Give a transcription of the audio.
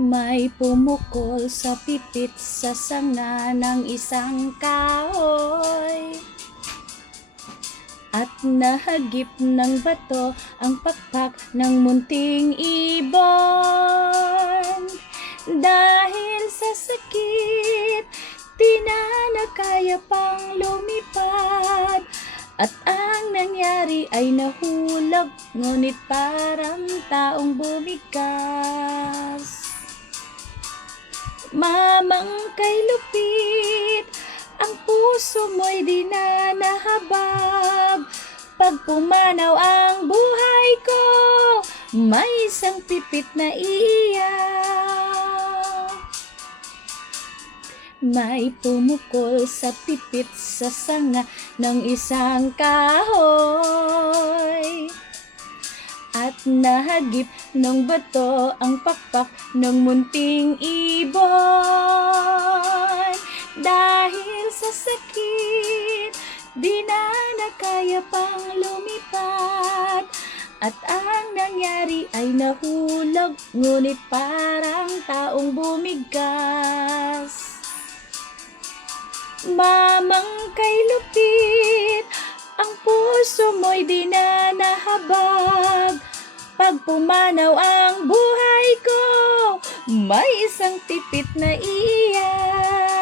May pumukol sa pipit sa sanga ng isang kahoy, at nahagip ng bato ang pakpak ng munting ibon. Dahil sa sakit, di na nakaya pang lumipad, at ang nangyari ay nahulog, ngunit parang taong bumigkas. Mamang kay lupit, ang puso mo'y di na nahabag. Pag pumanaw ang buhay ko, may isang pipit na iiyak. May pumukol sa pipit sa sanga ng isang kahoy, at nahagip ng bato ang pakpak ng munting ibon. Dahil sa sakit, di na nakaya pang lumipad, at ang nangyari ay nahulog, ngunit parang taong bumigkas. Mamang kay lupit, ang puso mo'y di na nahabag. Pag pumanaw ang buhay ko, may isang pipit na iyak.